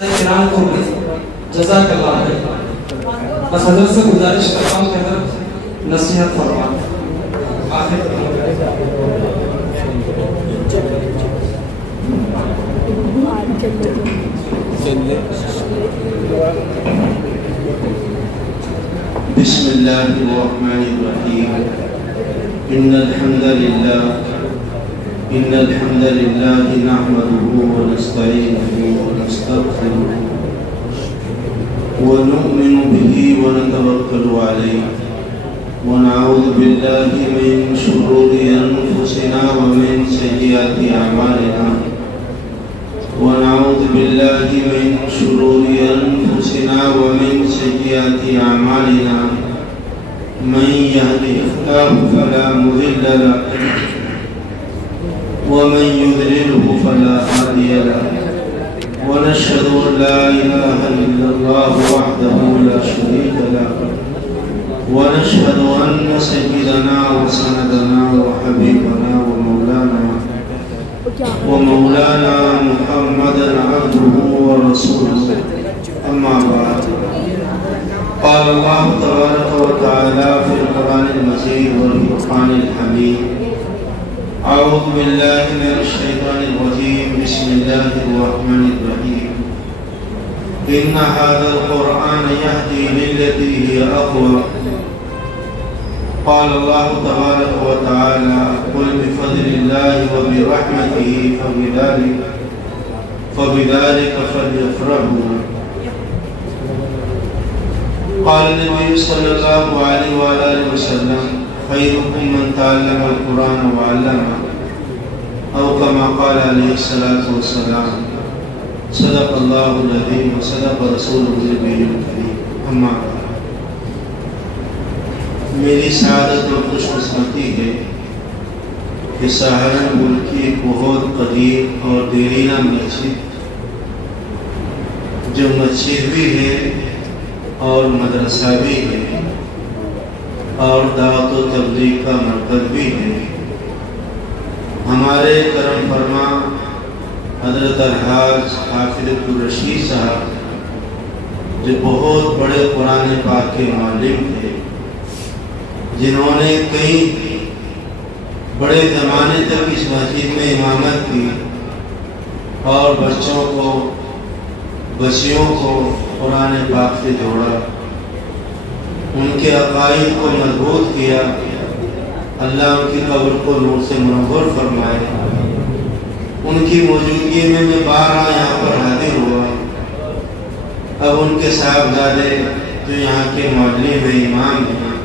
جزاک اللہ خیر. بس حضرت سے گزارش کرتا ہوں کہ حضرت نصیحت فرمائیں. بسم اللہ الرحمن الرحیم. ان الحمد للہ نحمده ونستعینه ونستغفره ونؤمن به ونتوکل علیہ ونعوذ باللہ من شرور انفسنا ومن سیئات اعمالنا ونعوذ باللہ من شرور انفسنا ومن سیئات اعمالنا من يهده الله فلا مضل له ومن يضلله فلا هادي له ونشهد أن لا إله إلا الله وحده لا شريك له ونشهد أن سيدنا وسندنا وحبيبنا ومولانا محمدا عبده ورسوله. أما بعد، قال الله تبارك وتعالى في القرآن المجيد والفرقان الحميد: أعوذ بالله من الشيطان الرجيم. بسم الله الرحمن الرحيم. إن هذا القرآن يهدي للتي هي أقوم. قال الله تبارك وتعالى: قل بفضل الله وبرحمته فبذلك فليفرحوا. قال النبي صلى الله عليه وآله وسلم: خيركم من تعلم القرآن وعلمه، أو كما قال عليه الصلاة والسلام. صدق الله العظيم وصدق رسوله النبي الكريم. أما بعد، میری سعادت اور خوش قسمتی ہے کہ سہارنپور کی ایک بہت قدیم اور دیرینہ مسجد، جو مسجد بھی ہے اور مدرسہ بھی ہے اور دعوت و تبلیغ کا مرکز بھی ہے، ہمارے کرم فرما حضرت الحاج حافظ عبدالرشید صاحب، جو بہت بڑے قرآن پاک کے معلم تھے، جنہوں نے کئی بڑے زمانے تک اس مسجد میں امامت کی اور بچیوں کو قرآن پاک سے جوڑا، ان کے عقائد کو مضبوط کیا. اللہ ان کی قبر کو نور سے منور فرمائے. ان کی موجودگی میں بارہ یہاں پر حاضر ہوا. اب ان کے صاحبزادے جو یہاں کے معلم ہیں، امام ہیں،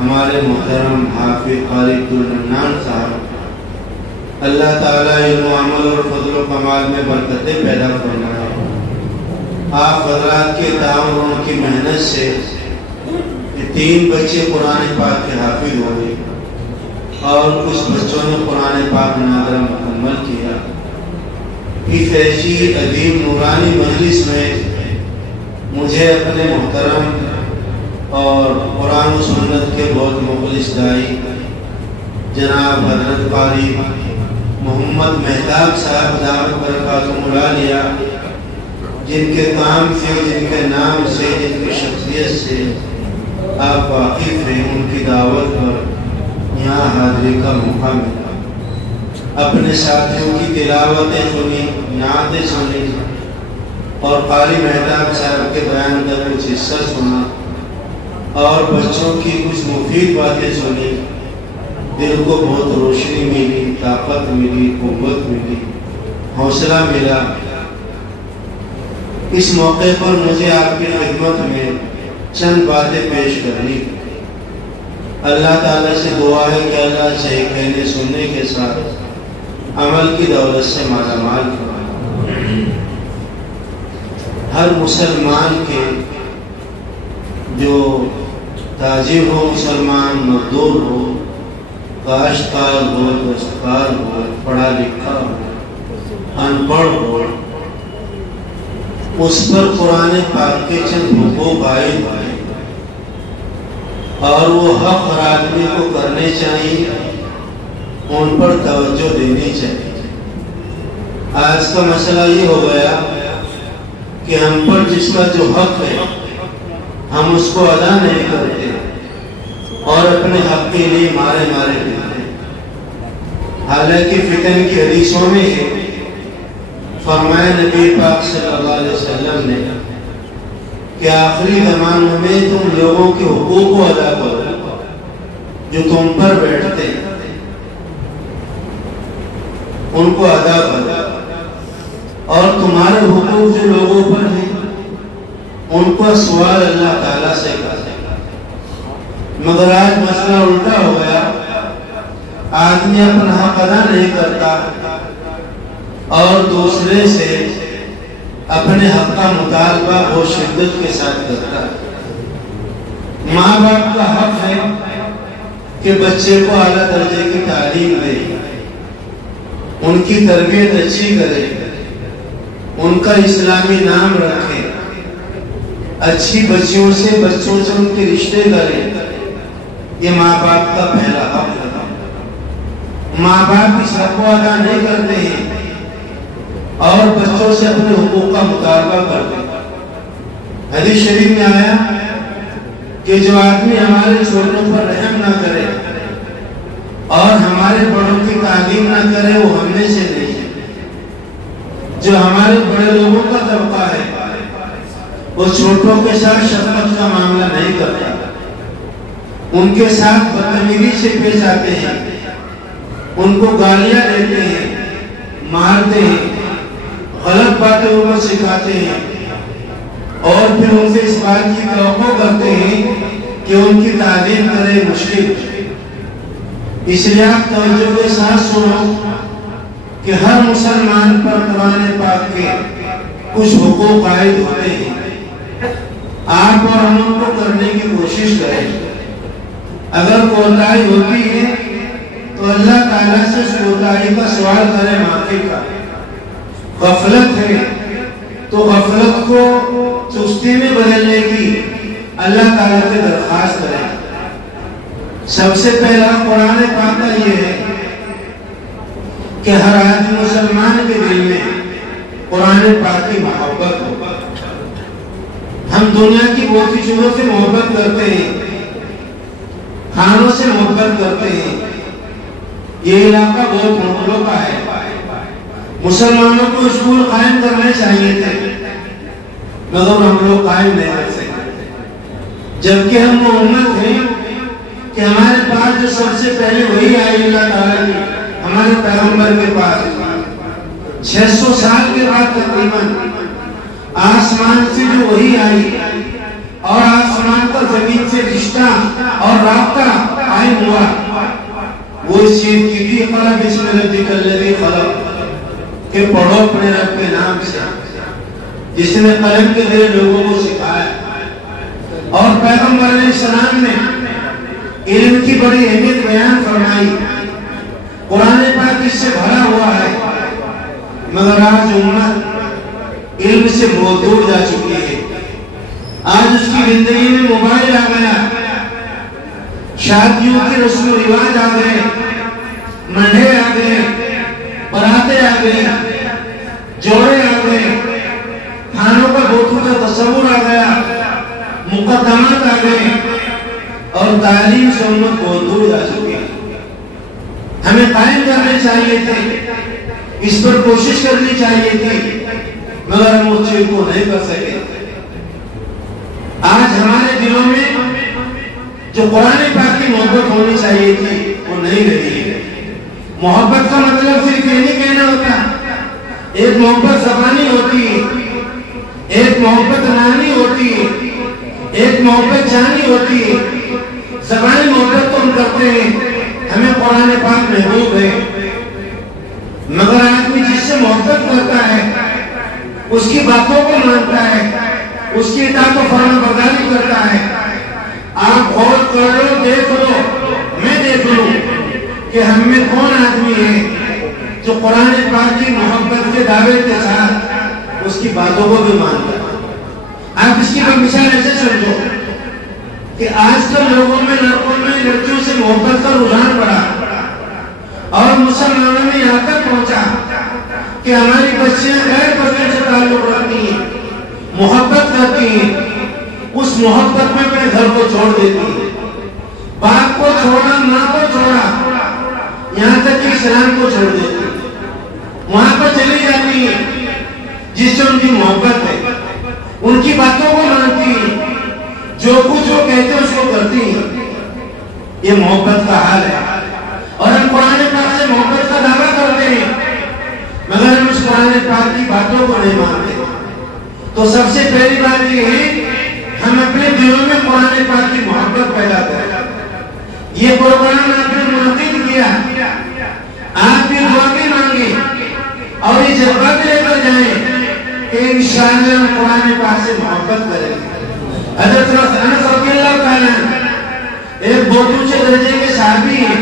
ہمارے محترم حافظ قاری عبدالمنان صاحب، اللہ تعالیٰ علم و عمل اور فضل و کمال میں برکتیں پیدا فرمائے. آپ حضرات کے تعاون اور ان کی محنت سے 3 بچے قرآن پاک کے حافظ ہوئے اور کچھ بچوں نے قرآن پاک ناظرہ مکمل کیا. اس ایسی عظیم نورانی مجلس میں مجھے اپنے محترم اور قرآن و سنت کے بہت مخلص دائی جناب حضرت قاری محمد مہتاب صاحب دعوت برکاتہ ملالیہ، جن کے کام سے، جن کے نام سے، جن کی شخصیت سے آپ واقف ہیں، ان کی دعوت پر یہاں حاضری کا موقع ملا. اپنے ساتھیوں کی تلاوتیں سنی، نعتیں سنی اور قاری مہتاب صاحب کے بیان کا کچھ حصہ سنا اور بچوں کی کچھ مفید باتیں سنی. دل کو بہت روشنی ملی، طاقت ملی، قوت ملی، حوصلہ ملا. اس موقع پر مجھے آپ کی خدمت میں چند باتیں پیش کرنی. اللہ تعالیٰ سے دعا ہے کہ اللہ صحیح کہنے سننے کے ساتھ عمل کی دولت سے مالا مال فرمائے. ہر مسلمان کے، جو تاجر ہو، مسلمان مزدور ہو، کاشتکار ہو، دستکار ہو، پڑھا لکھا ہو، ان پڑھ ہو، اس پر قرآن پاک کے چند حقوق عائد ہیں اور وہ حق ہر آدمی کو کرنے چاہیے، ان پر توجہ دینی چاہیے. آج کا مسئلہ یہ ہو گیا کہ ہم پر جس کا جو حق ہے ہم اس کو ادا نہیں کرتے اور اپنے حق کے لیے مارے پھرتے۔ حالانکہ فتن کی حدیثوں میں ہے، فرمایا نبی پاک صلی اللہ علیہ وسلم نے کہ آخری زمانوں میں تم لوگوں کے حقوق کو ادا کرو جو تم پر بیٹھتے ہیں، ان کو ادا کرو، اور تمہارے حقوق جو لوگوں پر ہیں ان کو سوال اللہ تعالیٰ سے کرے۔ مگر آج مسئلہ الٹا ہو گیا، آدمی اپنا حق ادا نہیں کرتا اور دوسرے سے اپنے حق کا مطالبہ بہت شدت کے ساتھ کرتا ہے۔ ماں باپ کا حق ہے کہ بچے کو اعلیٰ درجے کی تعلیم دے، ان کی تربیت اچھی کرے، ان کا اسلامی نام رکھے، اچھی بچوں سے ان کے رشتے کرے۔ یہ ماں باپ کا پہلا حق ہے۔ ماں باپ اس حق کو ادا نہیں کرتے ہیں اور بچوں سے اپنے حقوق کا مطالبہ کرتے ہیں۔ حدیث شریف میں آیا کہ جو آدمی ہمارے چھوٹوں پر رحم نہ کرے اور ہمارے بڑوں کی تعلیم نہ کرے وہ ہم میں سے نہیں ہے۔ جو ہمارے بڑے لوگوں کا طبقہ ہے وہ چھوٹوں کے ساتھ شفقت کا معاملہ نہیں کرتا، ان کے ساتھ بدتمیزی سے پیش آتے ہیں، ان کو گالیاں دیتے ہیں، مارتے ہیں، غلط باتیں ان کو سکھاتے ہیں اور پھر ان سے اس بات کی توقع کرتے ہیں کہ ان کی تعلیم کرے مشکل۔ اس لیے آپ توجہ کے ساتھ سنو کہ ہر مسلمان پر قرآن پاک کے کچھ حقوق عائد ہوتے ہیں، آپ اور ہم ان کو کرنے کی کوشش کریں۔ اگر کوتاہی ہوتی ہے تو اللہ تعالیٰ سے اس کوتاہی کا سوال کریں معافی کا۔ غفلت ہے تو غفلت کو چستی میں بدلنے کی اللہ تعالیٰ سے درخواست کریں۔ سب سے پہلا قرآن پاک کا یہ ہے کہ ہر آدمی مسلمان کے دل میں قرآن پاک کی محبت ہو۔ ہم دنیا کی بہت سی چیزوں سے محبت کرتے ہیں، کھانوں سے محبت کرتے ہیں، یہ علاقہ بہت مغلوں کا ہے۔ مسلمانوں کو اسکول قائم کرنے چاہیے تھے مگر ہم لوگ قائم نہیں کر سکتے، جبکہ ہم وہ امت ہیں کہ ہمارے پاس جو سب سے پہلے وہی آئی اللہ تعالیٰ نے ہمارے پیغمبر کے پاس 600 سال کے بعد تقریباً آسمان سے جو وہی آئی اور آسمان کا زمین سے رشتہ اور رابطہ قائم ہوا، وہ اس چیز کی بھی اقرأ بسم ربک الذی خلق کہ پڑھو اپنے رب کے نام سے جس نے قلم کے ذریعے لوگوں کو سکھایا۔ اور پیغمبر علیہ السلام نے علم کی بڑی اہمیت بیان فرمائی، قرآن پاک اس سے بھرا ہوا ہے، مگر آج امت علم سے بہت دور جا چکی ہے۔ آج اس کی زندگی میں موبائل آ گیا، شادیوں کے رسم و رواج آ گئے، منڈے آ گئے، براتیں آ گئی، جوڑے آ گئے، کھانوں کا بوتھوں کا تصور آ گیا، مقدمات آ گئے اور تعلیم سے امت بہت دور جا چکی ہے۔ ہمیں قائم کرنے چاہیے تھے، اس پر کوشش کرنی چاہیے تھی، مگر ہم اس چیز کو نہیں کر سکے۔ آج ہمارے دلوں میں جو قرآن پاک کی محبت ہونی چاہیے تھی وہ نہیں رہی ہے۔ محبت کا مطلب صرف یہ نہیں کہنا ہوتا، ایک محبت زبانی ہوتی ہے، ایک محبت نانی ہوتی ہے، ایک محبت جانی ہوتی ہے۔ زبانی محبت تو ہم کرتے ہیں، ہمیں قرآن پاک محبوب ہے، مگر آدمی جس سے محبت کرتا ہے اس کی باتوں کو مانتا ہے، اس کی اطاعت و فرمان برداری کرتا ہے۔ آپ غور کر لو، دیکھ لو، میں دیکھ لوں کہ ہم میں کون آدمی ہے جو قرآن پاک کی محبت کے دعوے کے ساتھ اس کی باتوں کو بھی مانتا ہے۔ آپ اس کی مثال ایسے سمجھو کہ آج کل لوگوں میں، لڑکوں میں لڑکیوں سے محبت کا رجحان بڑھا اور مسلمانوں میں یہاں تک پہنچا کہ ہماری بچیاں غیر پردے سے تعلق رکھتی ہیں، محبت میں اپنے گھر کو چھوڑ دیتی ہیں، باپ کو چھوڑا، ماں کو چھوڑا، یہاں تک کہ اسلام کو چھوڑ دیتی ہیں، وہاں پر چلی جاتی ہیں جس سے ان کی محبت ہے، ان کی باتوں کو مانتی ہیں، جو کچھ وہ کہتے ہیں اس کو کرتی ہیں۔ یہ محبت کا حال ہے، اور ہم قرآن پاک سے محبت کا دعویٰ کرتے ہیں مگر ہم اس قرآن پاک کی باتوں کو نہیں مانتے۔ تو سب سے پہلی بات یہ ہے ہم اپنے دلوں میں قرآن پاک کی محبت پیدا کریں۔ یہ پروگرام آپ نے منعقد کیا، آپ بھی دعا بھی مانگے اور یہ جذبات لے کر جائیں کہ انشاءاللہ ہم قرآن پاک سے محبت کریں گے۔ حضرت انس رضی اللہ تعالیٰ ایک بہت اونچے درجے کے صحابی ہیں،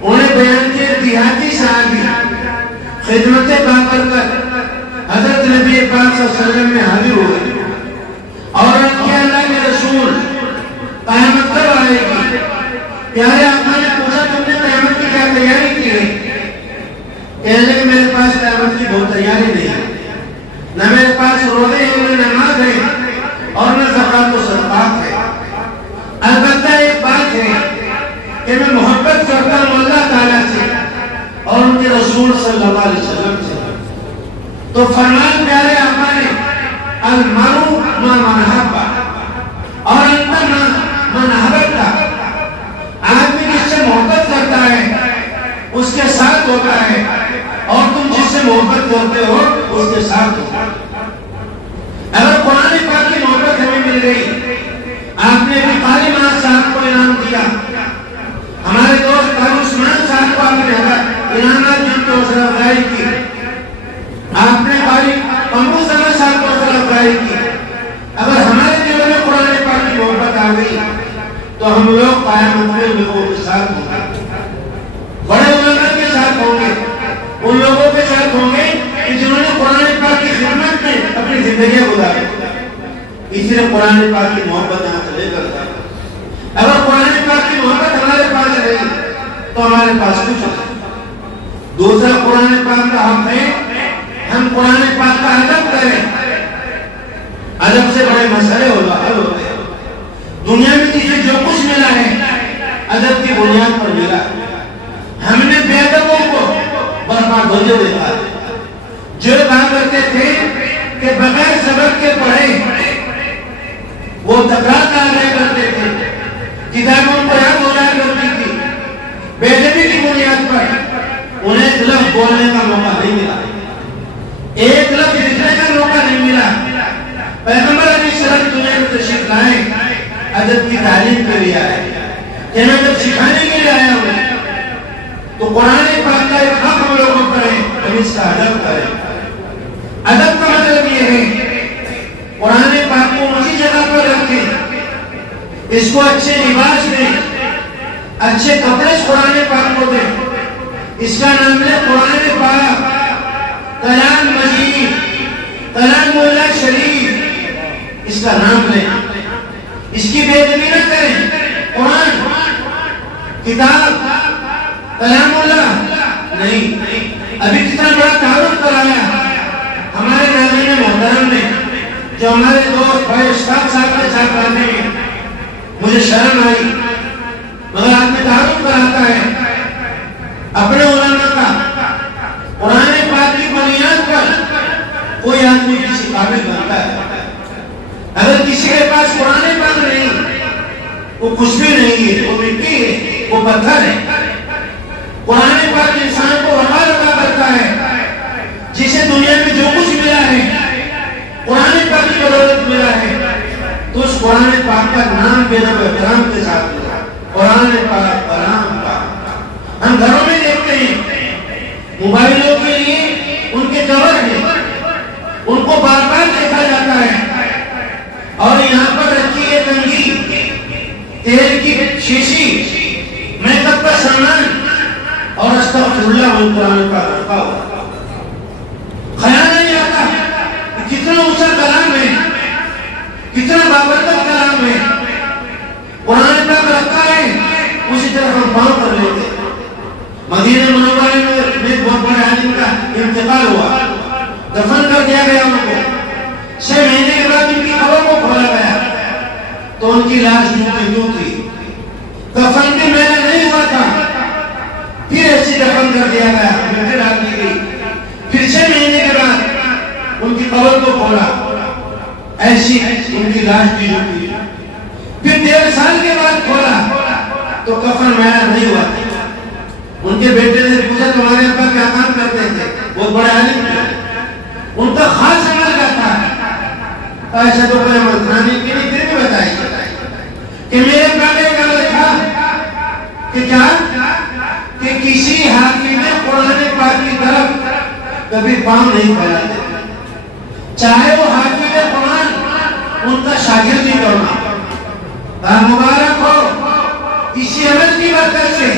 انہیں بیان کیا دیہاتی صحابی خدمت بابرکت حضرت نبی پاک صلی اللہ علیہ وسلم میں حاضر ہوئے اور ان کے اللہ کے رسول قیامت کب آئے گی؟ پیارے آقا نے پوچھا تم نے قیامت کی کیا تیاری کی ہے؟ کہنے لگے میرے پاس قیامت کی بہت تیاری نہیں ہے، نہ میرے پاس روزے ہیں، نہ نماز ہے اور نہ زکات و صدقات ہے، البتہ ایک بات ہے کہ میں محبت کرتا ہوں اللہ تعالیٰ سے اور ان کے رسول صلی اللہ علیہ وسلم سے۔ تو فرمان پیارے آقا نے المرء مع من احب اور انت من احببت، آدمی جس سے محبت کرتا ہے اس کے ساتھ ہوتا ہے اور تم جس سے محبت کرتے ہو اس کے ساتھ ہوتا ہے۔ اگر قرآن پاک کی محبت ہمیں مل گئی، آپ نے بھی قاری ماں صاحب کو انعام دیا، ہمارے دوست قاری عثمان صاحب کو آپ نے انعامات جن کو حوصلہ افزائی کی، آپ نے قاری قمر زمان صاحب کو حوصلہ افزائی کی۔ اگر ہمارے دلوں میں قرآن پاک کی محبت آ گئی تو ہم لوگ قیامت میں لوگوں کے ساتھ ہوں گے، بڑے علماء کے ساتھ ہوں گے، ان لوگوں کے ساتھ ہوں گے کہ جنہوں نے قرآن پاک کی خدمت میں اپنی زندگیاں گزاری۔ اس لیے قرآن پاک کی محبت یہاں سے لے کر جائے۔ اگر قرآن پاک کی محبت ہمارے پاس رہی تو ہمارے پاس کچھ ہے۔ دوسرا قرآن پاک کا حق ہے ہم قرآن پاک کا ادب کریں، ادب سے بڑے مسئلے حل ہوتے ہیں۔ دنیا میں جسے جو کچھ ملا ہے ادب کی بنیاد پر ملا ہے، ہم نے بے ادبوں کو برباد ہونے دیکھا ہے، جو کہا کرتے تھے کہ بغیر سبق کے پڑھے وہ تکرار کرایا کرتے تھے، کتابوں پر یاد ہو جایا کرتی تھی، بے ادبی کی بنیاد پر انہیں ایک لفظ بولنے کا موقع نہیں ملا، ایک لفظ لکھنے کا موقع نہیں ملا۔ پیغمبر علیہ السلام دنیا میں تشریف لائے، ادب کی تعلیم کے لیے آئے، کہ میں جب سکھانے کے لیے آیا ہوں تو قرآن پاک کا ایک حق ہم لوگوں پر ہے، ہم اس کا ادب کریں۔ ادب کا مطلب یہ ہے قرآن پاک کو اسی جگہ پر رکھیں، اس کو اچھے لباس دیں، اچھے کپڑے قرآن پاک کو دیں، اس کا نام ہے قرآن پاک، کلام مجید، کلام اللہ شریف، اس کا نام لیں، اس کی بے ادبی نہ کریں۔ قرآن کتاب کلام اللہ نہیں، ابھی کتنا بڑا تعارف کرایا ہمارے ناظرین محترم نے، جو ہمارے دوست بھائی اشتاق صاحب کے ساتھ آنے میں مجھے شرم آئی، مگر آدمی تعارف کراتا ہے اپنے علماء کا۔ قرآن پاک کی بنیاد پر کوئی آدمی کسی قابل بنتا ہے، اگر کسی کے پاس قرآن پاک نہیں وہ کچھ بھی نہیں ہے، وہ مٹی ہے، وہ پتھر ہے۔ قرآن پاک انسان کو وقار عطا کرتا ہے، جسے دنیا میں جو کچھ ملا ہے قرآن پاک کی بدولت ملا ہے، تو اس قرآن پاک کا نام بے ادب احترام کے ساتھ ملا، قرآن پاک، کلام پاک۔ ہم گھروں میں دیکھتے ہیں موبائلوں کے لیے ان کے کور ہیں، ان کو بار بار دیکھا جاتا ہے، اور یہاں پر رکھی ہے کنگھی، تیل کی شیشی، میک اپ کا سامان، اور استغفراللہ وہ قرآن کا رکھا ہوا۔ خیال نہیں آتا کتنا اونچا کلام ہے، کتنا بابرکت کلام ہے، قرآن پاک رکھا ہے، اسی طرح ہم پاؤں کر لیتے۔ مدینہ منورہ میں ایک بہت بڑے عالم کا انتقال ہوا، دفن کر دیا گیا ان کو، 6 مہینے کے بعد ان کی قبر کو کھولا گیا، لاش یوں تھی، کفن بھی میلا نہیں ہوا تھا، پھر ایسی دفن کر دیا گیا، مٹی ڈال دی گئی، پھر 6 مہینے کے بعد ان کی قبر کو کھولا، ایسی ان کی لاش بھی یوں تھی، پھر 1.5 سال کے بعد کھولا تو کفن میلا نہیں ہوا تھا۔ ان کے بیٹے نے پوچھا تمہارے ابا کیا کام کرتے تھے؟ بہت بڑے عالم تھے، ان کا خاص عمل کیا تھا؟ ایسا تو کوئی عمل تھا نہیں، پھر بھی بتائیے کہ میرے ابا نے ایک عمل تھا کہ کیا کہ کسی حاکم نے قرآن پاک کی طرف کبھی پاؤں نہیں پھیلاتے، چاہے وہ حاکم قرآن ان کا شاگرد ہی کرنا۔ مبارک ہو اسی عمل کی برکت سے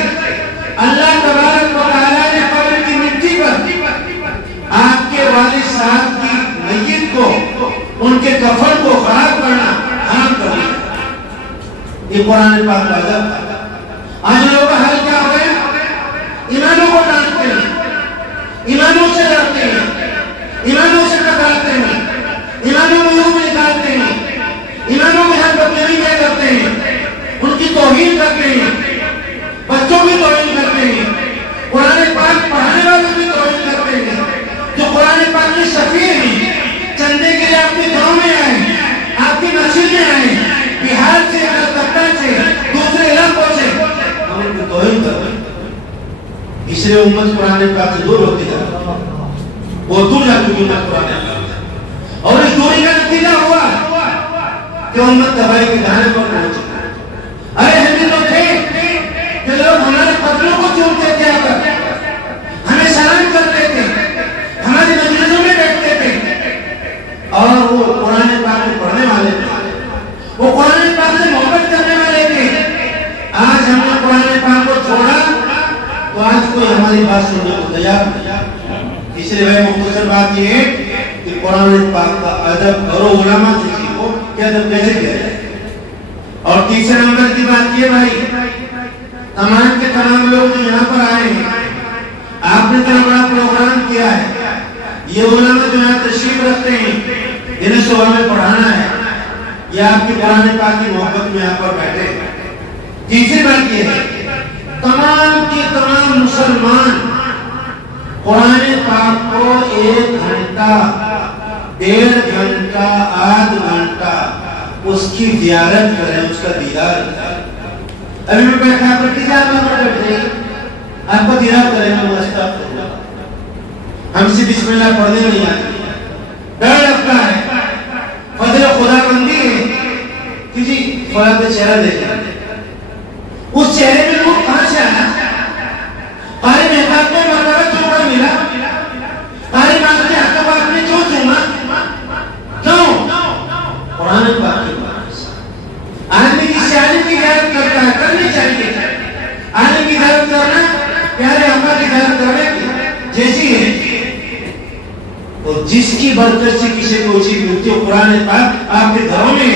اللہ تبارک و تعالیٰ نے قبر کی مٹی پر آپ کے والد صاحب کی میت کو، ان کے کفن کو خراب کرنا حرام کر دیا۔ یہ قرآن پاک کا ادب ہے۔ آج لوگوں کا حال کیا ہو گیا؟ ایمانوں کو ڈانٹتے ہیں، ایمانوں سے ڈرتے ہیں، ایمانوں سے ٹکراتے ہیں، ایمانوں کو منہ میں نکالتے ہیں، ایمانوں کے ہاتھ بدنامی کرتے ہیں، ان کی توہین کرتے ہیں، بچوں کی توہین کرتے ہیں، قرآن پاک پڑھانے والوں کی توہین کرتے ہیں، جو قرآن پاک کی سفیر ہیں، چندے کے لیے آپ کے گھروں میں آئے، آپ کی مسجد میں آئے، بہار سے، کلکتہ سے، دوسرے علاقوں سے، ہم ان کی توہین کرتے ہیں۔ اس لیے امت قرآن پاک سے دور ہوتی ہے، وہ دور جا چکی امت قرآن پاک سے، اور اس دوری کا نتیجہ ہوا کہ امت تباہی کے دہانے پر پہنچی۔ ارے ہمیں تو تھے کہ لوگ ہمارے قبروں کو چومتے تھے، ہمیں سلام کرتے تھے، ہماری مجلسوں میں بیٹھتے تھے، اور وہ قرآن پاک کو پڑھنے والے تھے، وہ قرآن پاک سے محبت کرنے والے تھے۔ آج ہم نے قرآن پاک کو چھوڑا تو آج کوئی ہماری بات سننے کو تیار نہیں۔ اس لیے بھائی مختصر بات یہ ہے کہ قرآن پاک کا ادب کرو، علماء سے سیکھو کہ ادب کیسے کیا جائے۔ اور تیسرے نمبر کی بات یہ بھائی، تمام کے تمام لوگ جو یہاں پر آئے ہیں، آپ نے اتنا بڑا پروگرام کیا ہے، یہ علماء جو یہاں تشریف رکھتے ہیں، انہیں صبح میں پڑھانا ہے، یہ آپ کی قرآن پاک کی محبت میں یہاں پر بیٹھے ہیں۔ تیسری بات یہ ہے، تمام کے تمام مسلمان قرآن پاک کو 1 گھنٹہ، 1.5 گھنٹہ، آدھ گھنٹہ اس کی زیارت کریں، اس کا دیدار کریں۔ ابھی میں بیٹھا پر کسی آدمی پر بیٹھے آپ کو دیدار کریں گے، ہم سے بسم اللہ پڑھنے نہیں آتے، ڈر لگتا ہے، فضل خدا بندی ہے، کسی فلاں کا چہرہ دیکھیں، اس چہرے میں وہ کہاں سے آیا؟ قاری محتاب کو مرتبہ کیوں پر ملا؟ قاری محتاب کے حق پاک نے کیوں چوما؟ کیوں؟ قرآن پاک کی بات سے آدمی کسی عالم کی زیارت کرتا ہے، کرنی چاہیے۔ عالم کی زیارت کرنا پیارے آقا کی زیارت کرنے جیسی ہے، اور جس کی برکت سے کسی کو چیز ملتی ہے قرآن پاک آپ کے گھروں میں،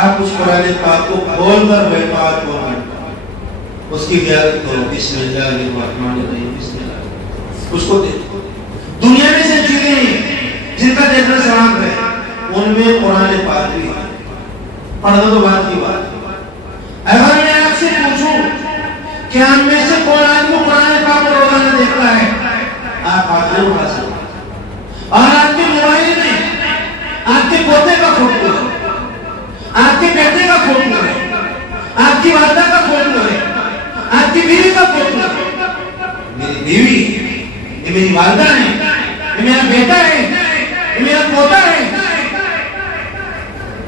آپ اس قرآن پاک کو کھول کر بیٹھات ہو، اس کی زیارت کرو، بسم اللہ الرحمن الرحیم، بسم اللہ، اس کو دیکھو۔ دنیا میں سے چیزیں ہیں جن کا دیکھنا ثواب ہے، ان میں قرآن پاک بھی ہے، پڑھ دو تو بات کی بات۔ اگر میں آپ سے پوچھوں کہ ہم میں سے کون آدمی قرآن پاک کو روزانہ دیکھتا ہے، آپ ہاتھ نہیں اٹھا سکتے، اور آپ کے موبائل میں آپ کے پوتے کا فوٹو ہے، آپ کے بیٹے کا فوٹو ہے، آپ کی والدہ کا فوٹو ہے، آپ کی بیوی کا فوٹو ہے۔ میری بیوی، یہ میری والدہ ہے، یہ میرا بیٹا ہے، یہ میرا پوتا ہے،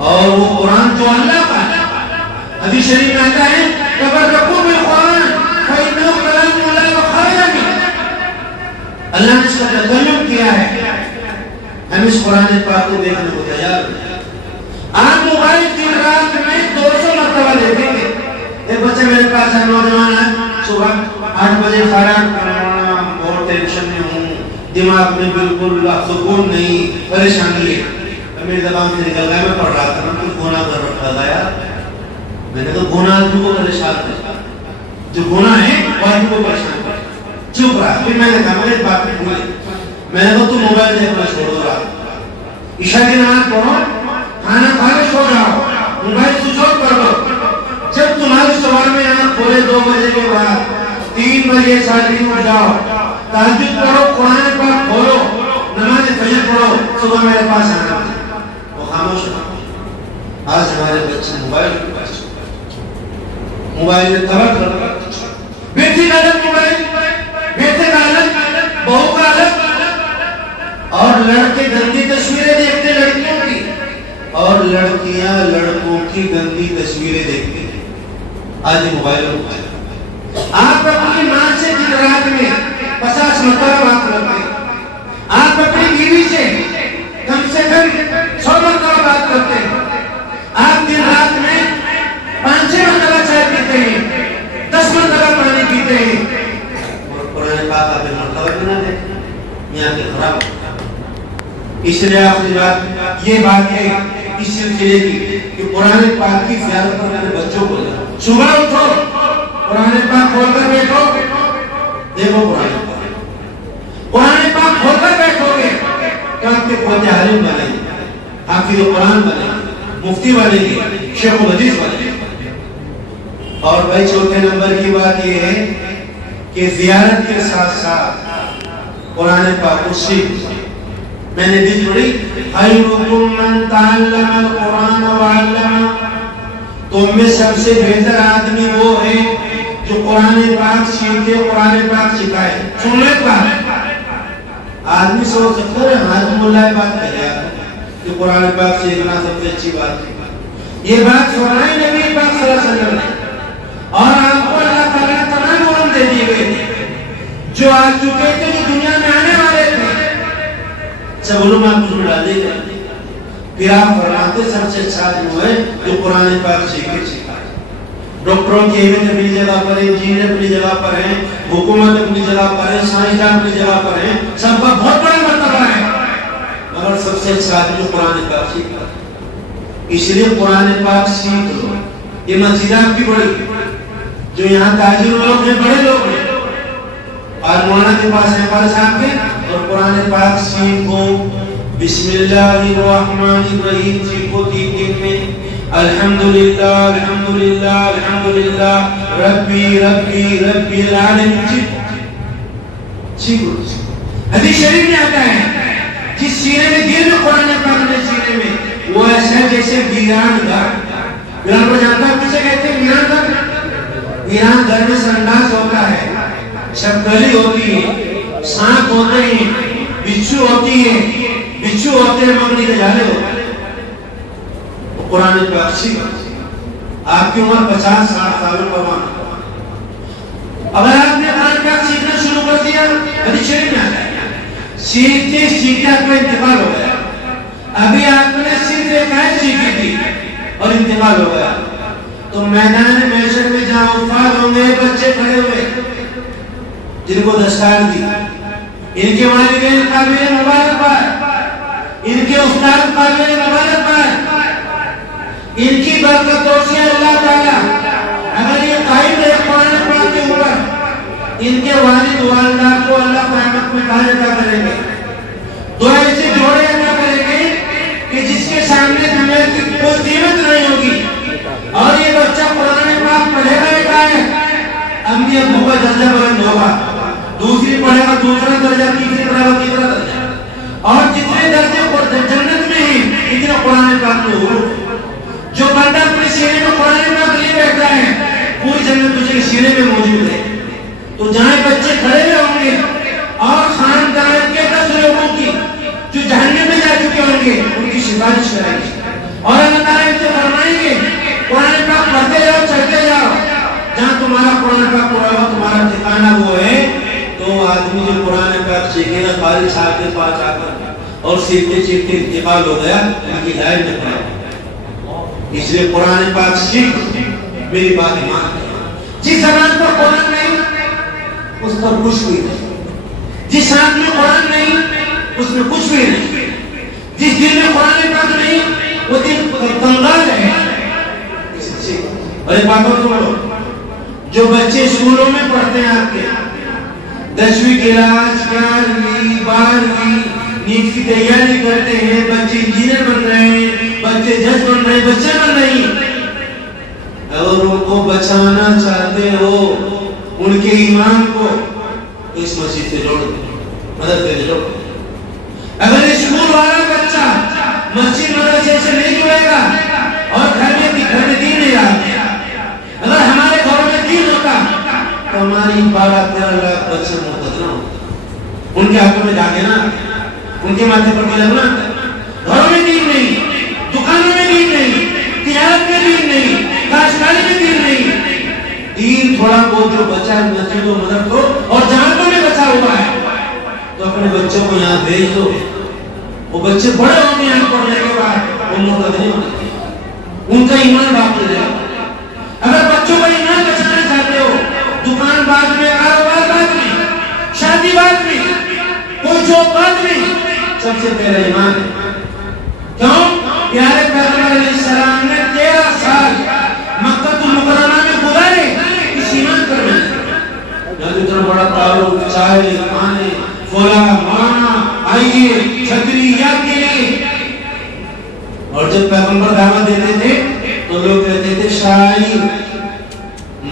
اور وہ قرآن جو اللہ کا ہے، حدیث شریف میں آتا ہے تبرکوا بالقرآن فإنه كلام الله وخير منه، اللہ نے اس کا تکلم کیا ہے، ہم اس قرآن پاک کو دیکھنے کو تیار ہیں۔ آپ موبائل دن رات میں 200 مرتبہ دیکھیں گے۔ ایک بچے میرے پاس ہے، نوجوان ہے، صبح 8 بجے خیرات کرنا، بہت ٹینشن میں ہوں، دماغ میں بالکل سکون نہیں، پریشانی ہے، میری زبان سے نکل گیا، میں پڑھ رہا تھا، میں کچھ گناہ کر رکھا تھا یار، میں نے کہا گناہ آدمی کو پریشان کرتا، جو گناہ ہے وہ آدمی کو پریشان کرتا، چپ رہا۔ پھر میں نے کہا میرے بات میں بھولے، میں نے کہا تو موبائل دیکھنا چھوڑ دو، رات عشاء کی نماز پڑھو، کھانا کھا کے سو جاؤ، موبائل سوئچ آف کر دو، صبح میں آنکھ کھولے 2 بجے کے بعد 3 بجے 3:30 میں جاؤ تہجد پڑھو قرآن پاک کھولو نماز فجر پڑھو صبح میرے پاس آنا وہ خاموش ہو آج ہمارے بچے موبائل میں طرف بیٹی کا الگ موبائل بیٹے کا الگ بہو کا الگ اور لڑکے گندی تصویریں دیکھتے لڑکیوں کی اور لڑکیاں لڑکوں کی گندی تصویریں دیکھتے ہیں آج موبائل آپ اپنی ماں سے دن رات میں 50 مرتبہ بات کرتے ہیں آپ اپنی بیوی سے کم 100 مرتبہ بات کرتے ہیں آپ دن رات میں 5-6 مرتبہ چائے پیتے ہیں 10 مرتبہ پانی پیتے ہیں اور قرآن پاک آپ مرتبہ بنا دیتے ہیں یہاں کے خراب اس لیے آخری بات یہ بات ہے اس سلسلے کی کہ قرآن پاک کی زیارت پر میرے بچوں کو صبح اٹھو قرآن پاک کھول کر بیٹھو دیکھو قرآن پاک کھول کر بیٹھو گے کہ آپ کے پوتے عالم بنیں گے حافظ قرآن بنیں گے مفتی بنیں گے شیخ و حدیث بنیں گے اور بھائی چوتھے نمبر کی بات یہ ہے کہ زیارت کے ساتھ ساتھ قرآن پاک کو سیکھ میں نے بھی پڑھی خیرکم من تعلم القرآن وعلم تم میں سب سے بہتر آدمی وہ ہے جو قرآن پاک سیکھے قرآن پاک سکھائے سننے کا آدمی سوچ سکتا ہے حاکم اللہ بات کرے کہ قرآن پاک سیکھنا سب سے اچھی بات ہے یہ بات فرمائی نبی پاک صلی اللہ علیہ وسلم نے اور آپ کو اللہ تعالیٰ تمام علم دے دیے گئے جو آ چکے تھے جو دنیا میں آنے والے تھے سب علوم آپ کو ڈالے گئے پھر آپ فرماتے سب سے اچھا جو ہے جو قرآن پاک سیکھے سکھائے ڈاکٹروں کی اہمیت اپنی جگہ پر ہے انجینئر اپنی جگہ پر ہے حکومت اپنی جگہ پر ہے سائنسدان اپنی جگہ پر ہے سب کا بہت بڑا مرتبہ ہے مگر سب سے اچھا آدمی جو قرآن پاک سیکھا اس لیے قرآن پاک سیکھ لو یہ مسجد آپ کی بڑی جو یہاں تاجر لوگ ہیں بڑے لوگ ہیں آج مولانا کے پاس ہے پاس صاحب کے اور قرآن پاک سیکھو بسم اللہ الرحمن الرحیم سیکھو 3 دن میں الحمدللہ الحمدللہ الحمدللہ ربی ربی ربی العالمین سیکھو حدیث شریف میں آتا ہے جس سینے میں دل میں قرآن پاک نے سینے میں وہ ایسا ہے جیسے ویران گھر ویران کو جانتا ہے کسے کہتے ہیں ویران گھر ویران گھر میں سنڈاس ہوتا ہے شبدلی ہوتی ہے سانپ ہوتے ہیں بچھو ہوتی ہے بچھو ہوتے ہیں مگنی کے جالے ہوتے ہیں قرآن پاک سیکھ آپ کی عمر 50-60 سال پر اگر آپ نے قرآن پاک سیکھنا شروع کر دیا حدیث شریف میں آتا ہے سیکھتے سیکھتے آپ کا انتقال ہو گیا ابھی آپ نے صرف ایک آیت سیکھی تھی اور انتقال ہو گیا تو میدان محشر میں جہاں وفات ہوں گے بچے کھڑے ہوئے جن کو دستار دی ان کے والدین قابل مبارکباد ان کے استاد قابل مبارکباد ان کی برکتوں سے اللہ تعالیٰ اگر یہ قائم ہے قرآن پاک کے اوپر ان کے والد والدہ کو اللہ قیامت میں تاج عطا کریں گے دو ایسے جوڑے عطا کریں گے کہ جس کے سامنے دنیا کی کوئی قیمت نہیں ہوگی اور یہ بچہ قرآن پاک پڑھے گا ایک آیت امی ابو کا درجہ بلند ہوگا دوسری پڑھے گا دوسرا درجہ تیسری پڑھے گا تیسرا درجہ اور جتنے درجے جنت میں ہیں اتنے قرآن پاک میں حروف جو بندہ اپنے سینے میں قرآن پاک لیے بیٹھا ہے پوری جنت تجھے سینے میں موجود ہے تو جہاں بچے کھڑے ہوئے ہوں گے اور خاندان کے 10 لوگوں کی جو جہنم میں جا چکے ہوں گے ان کی سفارش کریں گے اور اللہ تعالیٰ ان سے فرمائیں گے قرآن پاک پڑھتے جاؤ چڑھتے جاؤ جہاں تمہارا قرآن پاک پڑھا ہوا تمہارا ٹھکانہ وہ ہے تو آدمی جو قرآن پاک سیکھے گا قاری صاحب کے پاس آ کر اور سیکھتے سیکھتے انتقال ہو گیا ان کی لائن میں پڑا اس لیے قرآن پاک سیکھ میری بات مان جس زبان پر قرآن نہیں اس پر کچھ بھی نہیں جس ہاتھ میں قرآن نہیں اس میں کچھ بھی نہیں جس دل میں قرآن پاک نہیں وہ دل کنگال ہے اور ایک بات اور سنو جو بچے اسکولوں میں پڑھتے ہیں آپ کے 10ویں کلاس 11ویں 12ویں نیٹ کی تیاری کرتے ہیں بچے انجینئر بن رہے ہیں بچے جج بن رہے ہیں بچے بن رہے ہیں اور ان کو بچانا چاہتے ہو ان کے ایمان کو تو اس مسجد سے جوڑ دو، مدد سے جوڑ دو۔ اگر اسکول والا بچہ مسجد مدرسے سے نہیں جڑے گا اور گھر میں دین نہیں رہا، اگر ہمارے گھروں میں دین ہوتا تو ہماری 12-13 لاکھ بچے مرتد نہ ہوتے، ان کے ہاتھوں میں داغے نہ آتے، ان کے ماتھے پر قلم نہ آتا۔ گھروں میں دین نہیں، دکانوں میں دین نہیں، تجارت میں دین نہیں، کاشتکاری میں دین نہیں، دین تھوڑا بہت جو بچا ہے مسجد و مدرسوں اور جماعتوں میں بچا ہوا ہے تو اپنے بچوں کو یہاں بھیج دو۔ وہ بچے بڑے ہوں گے یہاں پڑھنے کے بعد ان لوگوں کا نہیں ہونا، ان کا ایمان باقی رہے گا۔ اگر بچوں کا ایمان بچانا چاہتے ہو، دکان بعد میں، کاروبار بعد میں، شادی بعد میں، کوئی جاب بعد میں، سب سے پہلے ایمان ہے۔ کیوں؟ پیارے پیغمبر علیہ السلام نے 13 سال مکہ المکرمہ میں گزارے اس ایمان کرنے۔ یہاں اتنا بڑا تعلق، چائے، کھانے، فولا، مانا، آئیے، چھتری، یاد کے لیے۔ اور جب پیغمبر دعوت دیتے تھے تو لوگ کہتے تھے شاعر،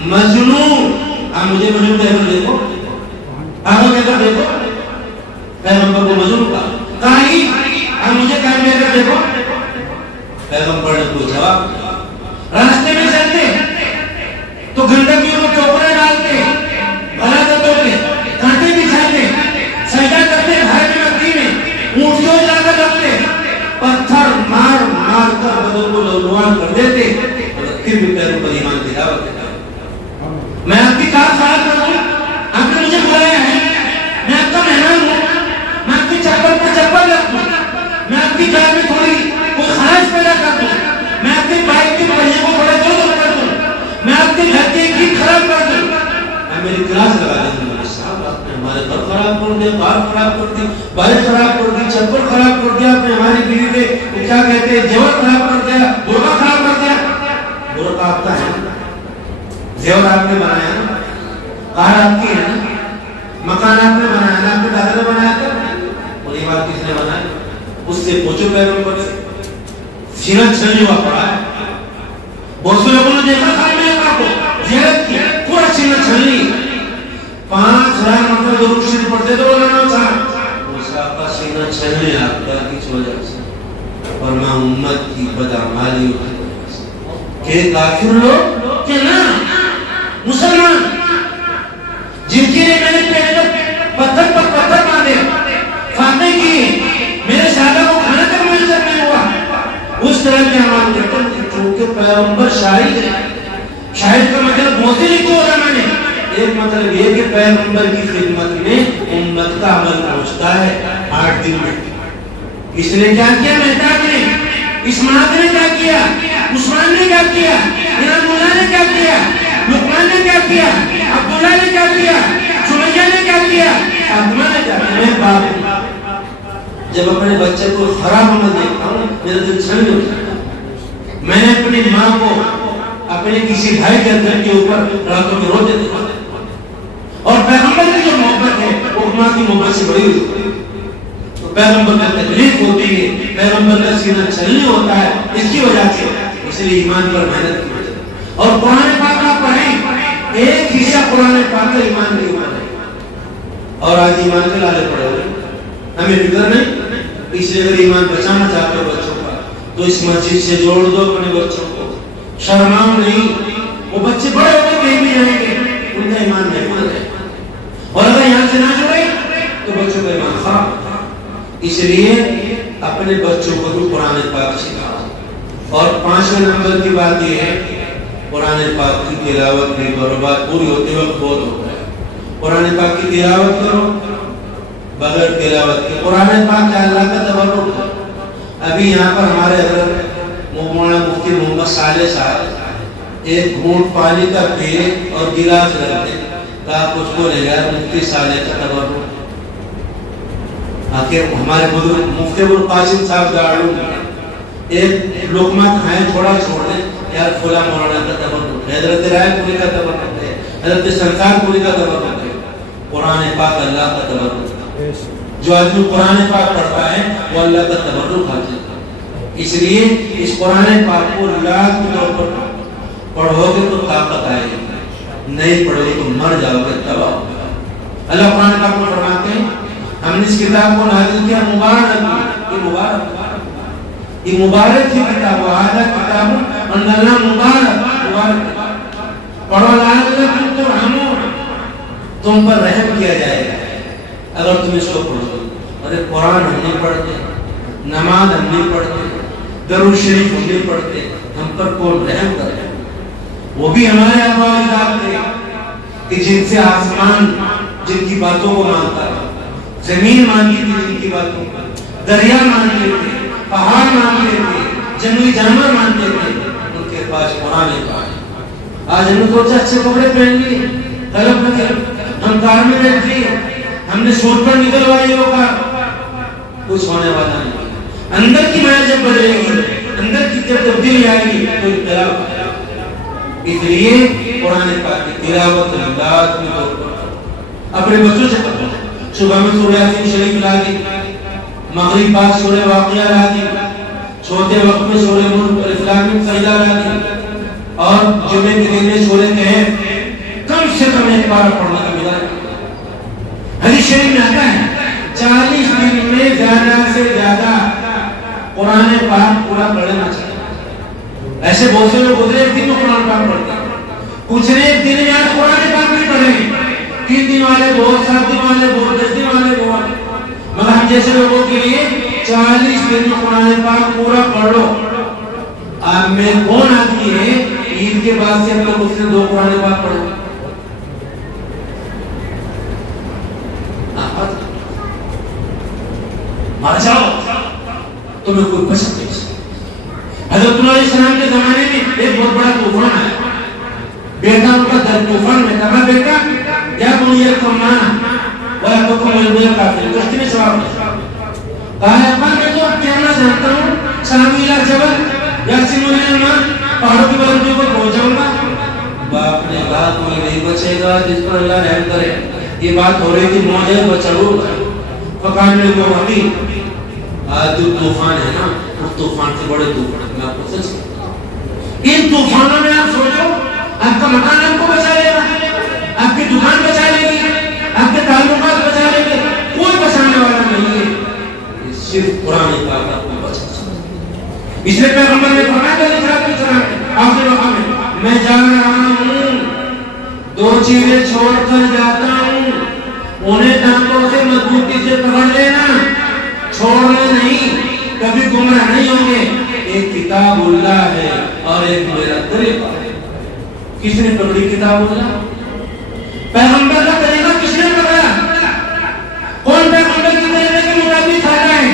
مجنون۔ آپ مجھے مجنون کہہ کر دیکھو، آگے کہہ کر دیکھو، پیغمبر کو مجنون کہا۔ کاہن، آپ مجھے کاہن کہہ کر دیکھو۔ پیغمبر نے کوئی جواب دیا۔ راستے میں چلتے تو گندگیوں کو چوپڑے ڈالتے، بھلا دتوں کے کانٹے بچھاتے، سجدہ کرتے گھر میں مکی میں، اونٹیوں جا کر رکھتے، پتھر مار مار کر بدن کو لولوان کر دیتے، پھر بھی پیغمبر ایمان کی دعوت دیتا۔ میں آپ کی کار خراب کر دوں، آپ نے مجھے بلایا ہے، میں آپ کا مہمان ہوں، میں آپ کی چپل پر چپل رکھ دوں، میں آپ کی کار میں تھوڑی کوئی خراش پیدا کر دوں، میں آپ کی بائک کے پہیے کو تھوڑے دور کر دوں، میں آپ کے گھر کے ایک خراب کر دوں، میں میری کلاس لگا دوں، آپ نے ہمارے گھر خراب کر دیا، کار خراب کر دی، بائک خراب کر دی، چپل خراب کر دیا، آپ نے ہماری بیوی کے کیا کہتے ہیں زیور خراب کر دیا، برقع خراب کر دیا۔ برقع آپ کا ہے، زیور آپ نے بنایا نا، کار آپ کی ہے نا، مکان آپ نے بنایا نا، آپ کے دادا نے بنایا تھا، اور یہ بات کس نے بنایا؟ اس سے پوچھو پیغمبر سے۔ سینہ چھلنی ہوا پڑا ہے، بہت سے لوگوں نے دیکھا خان میں کا کو زیارت کی، پورا سینہ چھلنی، 5000 مرتبہ درود شریف پڑھتے تو بولا نہ تھا اس کا سینہ چھلنے آپ کا کس وجہ سے، اور میں امت کی بدعمالی کہ کافر لوگ کہ نہ مسلمان جن کے لیے میں نے پیٹ پتھر پر پتھر باندھے، فاتح کی میرے شہداء کو کھانا تک میسر نہیں ہوا، اس طرح کے عمال کرتے ہیں۔ چونکہ پیغمبر شاہد ہے، شاہد کا مطلب موتی نہیں کو علماء نے، ایک مطلب یہ کہ پیغمبر کی خدمت میں امت کا عمل پہنچتا ہے 8 دن میں۔ اس نے کیا کیا؟ مہتاب نے، اسماعیل نے کیا کیا، عثمان نے کیا کیا، امام مولا نے کیا کیا، لقمان نے کیا کیا، عبداللہ نے کیا کیا، سمیہ نے کیا کیا، فاطمہ نے کیا کیا۔ میں باپ ہوں، جب اپنے بچے کو خراب ہونا دیکھتا ہوں میرا دل چھلنے ہوتا ہے۔ میں نے اپنی ماں کو اپنے کسی بھائی کے اندر کے اوپر راتوں میں روتے دیکھا، اور پیغمبر کی جو محبت ہے وہ ماں کی محبت سے بڑی ہوتی ہے، تو پیغمبر کا تکلیف ہوتی ہے، پیغمبر کا سینہ چھلنی ہوتا ہے، اس کی وجہ سے، اس لیے ایمان پر محنت کی وجہ سے۔ اور قرآن پاک آپ پڑھیں، ایک حصہ قرآن پاک کا ایمان نہیں ہوا ہے، اور آج ایمان کے لالے پڑے ہوئے ہمیں فکر نہیں۔ اس لیے اگر ایمان بچانا چاہتے ہو بچوں کا تو اس مسجد سے جوڑ دو اپنے بچوں کو، شرماؤ نہیں، وہ بچے بڑے ہوتے کہیں بھی جائیں گے، ان کا ایمان محفوظ ہے، اور اگر یہاں سے نہ جڑے تو بچوں کا ایمان خراب۔ اس لیے اپنے بچوں کو بھی قرآن پاک سکھاؤ۔ اور 5ویں نمبر کی بات یہ ہے، قرآن پاک کی تلاوت نہیں کرو، بات پوری ہوتے وقت بہت ہوتا ہے۔ قرآن پاک کی تلاوت کرو، بغیر تلاوت کے قرآن پاک کا اللہ کا تبرک ہے۔ ابھی یہاں پر ہمارے حضرت مولانا مفتی محمد صالح صاحب ایک گھونٹ پانی کا پیے اور گلاس رکھتے، کہا کچھ بولے یار مفتی صالح کا تبرک۔ آخر ہمارے بزرگ مفتی ابوالقاسم صاحب گاڑوں ایک لقمہ کھائیں تھوڑا چھوڑ دیں، یار فلاں مولانا کا تبرک ہے، حضرت رائے پوری کا تبرک ہے، حضرت سنسار پوری کا تبرک ہے۔ قرآن پاک اللہ کا تبرک ہے، جو آدمی قرآن پاک پڑھتا ہے وہ اللہ کا تبرک حاصل ہے۔ اس لیے اس قرآن پاک کو اللہ کے طور پر پڑھو گے تو طاقت آئے گی، نہیں پڑھو گے تو مر جاؤ گے، تباہ ہو گے۔ اللہ قرآن پاک میں فرماتے ہیں ہم نے اس کتاب کو نازل کیا مبارک، یہ مبارک کی کتاب، وہذا کتاب انزلنا مبارک، پڑھو لعلکم ترحمون، تم پر رحم کیا جائے گا اگر تم اس کو پڑھو۔ ارے قرآن ہم نہیں پڑھتے، نماز ہم نہیں پڑھتے، درود شریف ہم نہیں پڑھتے، ہم پر کون رحم کرے؟ وہ بھی ہمارے آباء و اجداد تھے کہ جن سے آسمان جن کی باتوں کو مانتا ہے، زمین مانتی تھی جن کی باتوں کو، دریا مانتے تھے، پہاڑ مانتے تھے، جنگلی جانور مانتے تھے، ان کے پاس قرآن پاک۔ آج ہم نے سوچا اچھے کپڑے پہن لیے، طلب نہ ہم کار میں بیٹھ لیے، ہم نے سوٹ پر نکلوائی ہوگا، کچھ ہونے والا نہیں۔ اندر کی معنی جب بدلے گی، اندر کی جب تبدیلی آئے گی تو اختلاف آئے گا۔ اس لیے قرآن پاک کی تلاوت لازمی طور پر اپنے بچوں سے کرو۔ صبح میں سورہ یاسین شریف لا دی، مغرب بعد سورہ واقعہ لا دی، سوتے وقت میں سورہ ملک الاسلام سجدہ لا دی، اور جمعے کے دن میں سورہ کہف کم سے کم ایک بار پڑھنے کا مزاج۔ حدیث شریف میں آتا ہے 40 دن میں زیادہ سے زیادہ قرآن پاک پورا پڑھنا چاہیے۔ ایسے بہت سے لوگ گزرے ایک دن میں قرآن پاک پڑھتے ہیں، کچھ نے ایک دن میں آج قرآن پاک نہیں پڑھے، 3 دن والے بہت، 7 دن والے بہت، 10 دن والے بہت، مگر ہم جیسے لوگوں کے لیے 40 دن میں قرآن پاک پورا پڑھ لو۔ آپ میں کون آدمی ہے عید کے بعد سے ہم لوگ اس نے 2 قرآن پاک پڑھے؟ مار جاؤ تمہیں کوئی پسند نہیں۔ حضرت علیہ السلام کے زمانے میں ایک بہت بڑا طوفان آیا، بیٹا ان کا در طوفان میں کہا بیٹا یا بنی ارکمانا ولا تکن من الکافرین، کشتی میں سوار کہا ابا میں تو اب کہنا جانتا ہوں سلامی الی جبل یاسمونی الماء، پہاڑوں کی بلندیوں پر پہنچ جاؤں گا۔ باپ نے کہا کوئی نہیں بچے گا جس پر اللہ رحم کرے۔ یہ بات ہو رہی تھی موجے بچڑوں کا، فقال میں وہ ابھی آج جو طوفان ہے نا اس طوفان سے بڑے طوفان میں آپ کو سچ کرتا ہوں، ان طوفانوں میں آپ سوچو آپ کا مکان آپ کو بچا لے گا، آپ کی دکان بچا لے گی، آپ کے تعلقات بچا لے گے، کوئی بچانے والا نہیں ہے، صرف قرآن پاک آپ کو بچا سکتا ہے۔ اس لیے پیغمبر نے فرمایا تھا آخر وقت میں جا رہا ہوں 2 چیزیں چھوڑ کر جاتا ہوں، انہیں ٹانگوں سے مضبوطی سے پکڑ لینا، چھوڑنا نہیں، کبھی گمراہ نہیں ہوں گے۔ ایک کتاب اللہ ہے اور ایک میرا طریقہ ہے۔ کس نے پکڑی کتاب اللہ؟ پیغمبر کا طریقہ کس نے پکڑا؟ کون پیغمبر کی طریقے کے مطابق کھاتا ہے؟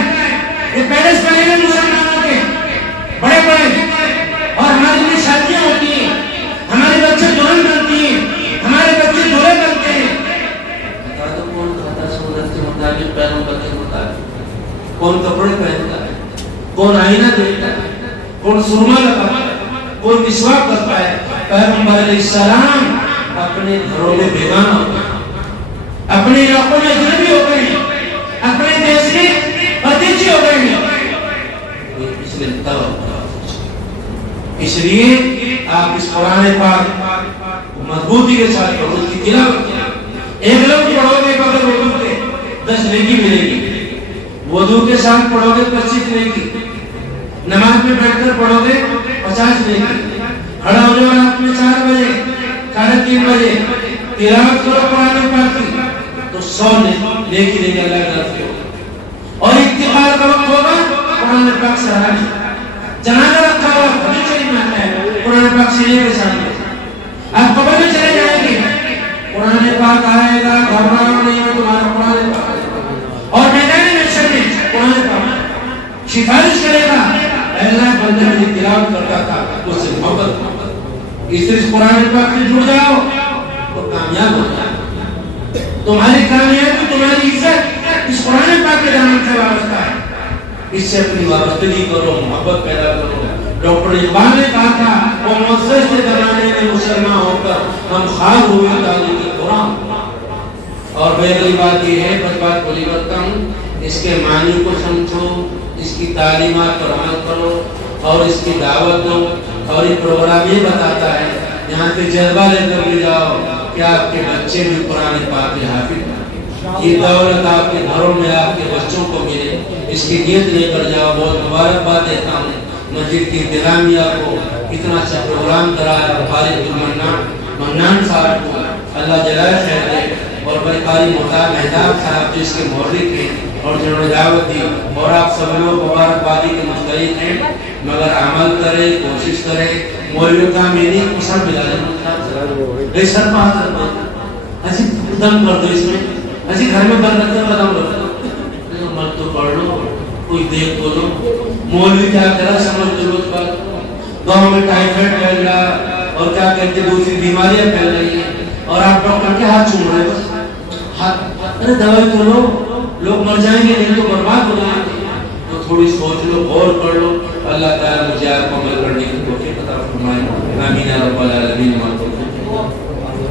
یہ پیرس بنے گے مسلمانوں کے بڑے بڑے، اور ہماری بھی شادیاں ہوتی ہیں، ہمارے بچے دلہن بنتی ہیں، ہمارے بچے دولہے بنتے ہیں۔ بتا دو کون کھاتا سنت کے مطابق، پیغمبر کے مطابق؟ کون کپڑے پہنتا ہے، کون آئینہ دیکھتا ہے، کون سرما لگاتا ہے، کون مسواک کرتا ہے؟ پیغمبر علیہ السلام اپنے گھروں میں بیگانہ ہو گئے، اپنے علاقوں میں اجنبی ہو گئے، اپنے دیش میں پردیسی ہو گئے، اس لیے اس لیے آپ اس قرآن پاک مضبوطی کے ساتھ پڑھو، اس کی تلاوت کرو۔ ایک لفظ پڑھو گے بغیر وضو کے 10 نیکی ملے گی، وضو کے ساتھ پڑھو گے 25 نیکی، نماز میں بیٹھ کر پڑھو گے 50 نیکی، کھڑا ہو جاؤ رات میں 4 بجے 3:30 بجے تلاوت کرو قرآن پاک کی تو 100 نیکی دیں گے اللہ کی طرف سے۔ اور اتقال کا وقت ہوگا قرآن پاک سے ہٹانے، جنازہ رکھا ہوا حدیث شریف میں آتا ہے قرآن پاک سینے کے سامنے، آپ قبر میں چلے جائیں گے قرآن پاک آئے گا، گھبراؤ نہیں ہے تمہارا قرآن پاک، اور میدان محشر میں قرآن پاک سفارش کرے گا اللہ بندے میں تلاوت کرتا تھا اس سے محبت، اس سے قرآن پاک سے جڑ جاؤ تو کامیاب ہو جاؤ۔ تمہاری کامیابی تمہاری عزت اس قرآن پاک کے دامن سے وابستہ ہے، اس سے اپنی وابستگی کرو، محبت پیدا کرو۔ ڈاکٹر اقبال نے کہا تھا وہ معزز کے زمانے میں مسلمان ہو کر ہم خار ہوئے تعلیم قرآن۔ اور میری بات یہ ہے، بس بات بولی کرتا ہوں، اس کے معنی کو سمجھو، اس کی تعلیمات پر عمل کرو اور اس کی دعوت دو۔ اور یہ پروگرام یہ بتاتا ہے یہاں سے جذبہ لے کر لے جاؤ کہ آپ کے بچے بھی قرآن پاک کے حافظ ہیں، یہ دولت آپ کے گھروں میں آپ کے بچوں کو ملے، اس کی نیت لے کر جاؤ۔ بہت مبارکباد دیتا ہوں مسجد کی انتظامیہ کو، اتنا اچھا پروگرام کرایا، اور خالد منان صاحب کو اللہ جلائے خیر دے، اور بھائی قاری مہتاب صاحب جس کے محرک ہیں اور جنہوں نے دعوت دی، اور آپ سب لوگ مبارکبادی کے مستحق ہیں، مگر عمل کرے، کوشش کرے۔ مولوی کا میری سر ملا لے سر پاس ایسی دم کر دو، اس میں ایسی گھر میں بند رکھتے ہیں، دم کر مت تو پڑھ لو، کوئی دیکھ تو لو۔ مولوی کیا کرا سمجھ دو، اس پر گاؤں میں ٹائیفائڈ پھیل رہا اور کیا کہتے دوسری بیماریاں پھیل رہی ہیں، اور آپ ڈاکٹر کے ہاتھ چوم رہے بس ہاتھ، ارے دوائی تو لو، لوگ مر جائیں گے نہیں تو برباد ہو جائیں گے۔ تو تھوڑی سوچ لو، غور کر لو۔ اللہ تعالیٰ مجھے آپ کو عمل کرنے کی توفیق عطا فرمائے۔ آمین یا رب العالمین۔